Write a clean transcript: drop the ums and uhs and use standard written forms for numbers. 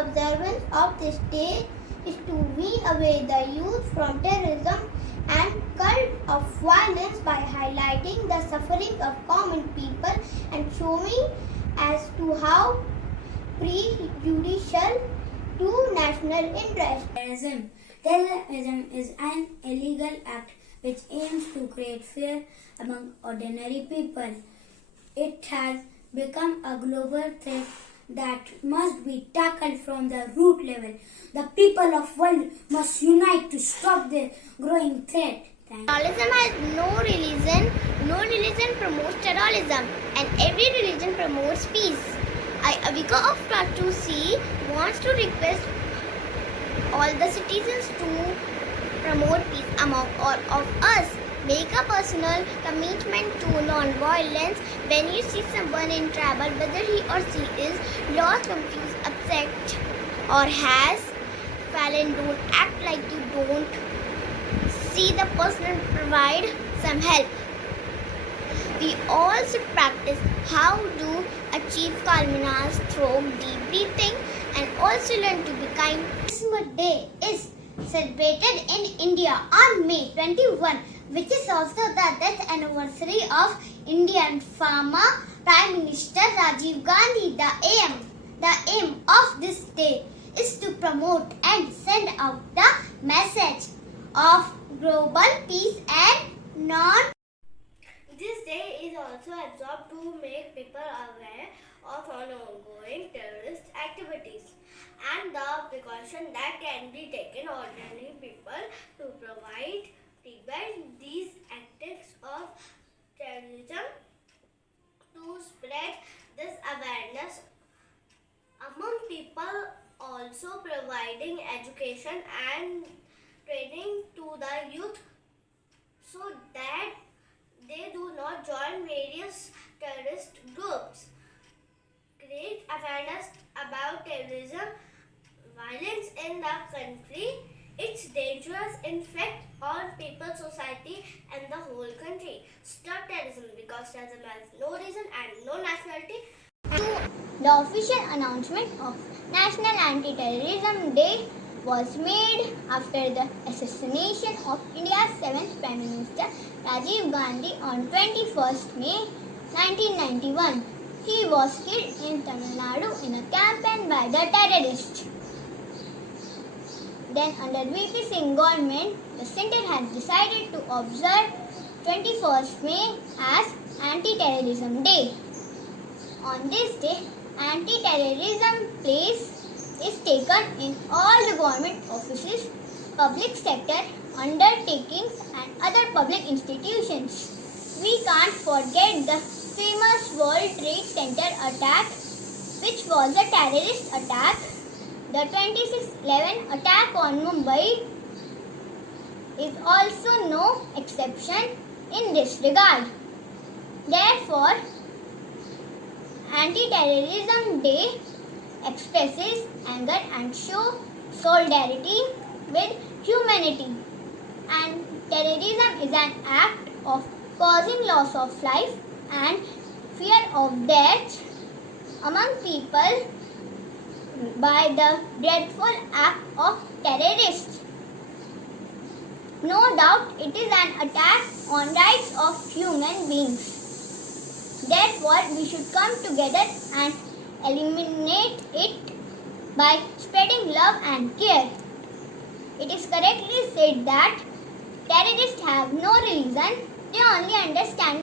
observance of this day is to wean away the youth from terrorism and cult of violence by highlighting the sufferings of common people and showing as to how prejudicial to national interest. Terrorism is an illegal act which aims to create fear among ordinary people. It has become a global threat that must be tackled from the root level. The people of the world must unite to stop the growing threat. Terrorism has no religion. No religion promotes terrorism, and every religion promotes peace. A vicar of Plateau C wants to request all the citizens to promote peace among all of us. Make a personal commitment to non-violence. When you see someone in trouble, whether he or she is lost, confused, upset, or has fallen, don't act like you don't see the person and provide some help. We all should practice how to achieve calmness through deep breathing and also learn to be kind. Christmas Day is celebrated in India on May 21, which is also the death anniversary of Indian former Prime Minister Rajiv Gandhi. The aim of this day is to promote and send out the message of global peace and non. This day is also observed to make people aware of ongoing terrorist activities and the precaution that can be taken ordinary people to prevent these acts of terrorism. To spread this awareness among people, also providing education and training to the youth so that they do not join various terrorist groups. Create awareness about terrorism, violence in the country, its dangerous effect on people, society, and the whole country. Stop terrorism because terrorism has no reason and no nationality. The official announcement of National Anti-Terrorism Day was made after the assassination of India's 7th Prime Minister Rajiv Gandhi on 21st May 1991. He was killed in Tamil Nadu in a campaign by the terrorists. Then under VP Singh government, the centre has decided to observe 21st May as Anti-Terrorism Day. On this day, anti-terrorism place is taken in all the government offices, public sector undertakings and other public institutions. We can't forget the famous World Trade Center attack, which was a terrorist attack. The 26/11 attack on Mumbai is also no exception in this regard. Therefore, Anti-Terrorism Day expresses anger and show solidarity with humanity. And terrorism is an act of causing loss of life and fear of death among people by the dreadful act of terrorists. No doubt it is an attack on rights of human beings. Therefore, we should come together and eliminate it by spreading love and care. It is correctly said that terrorists have no religion, they only understand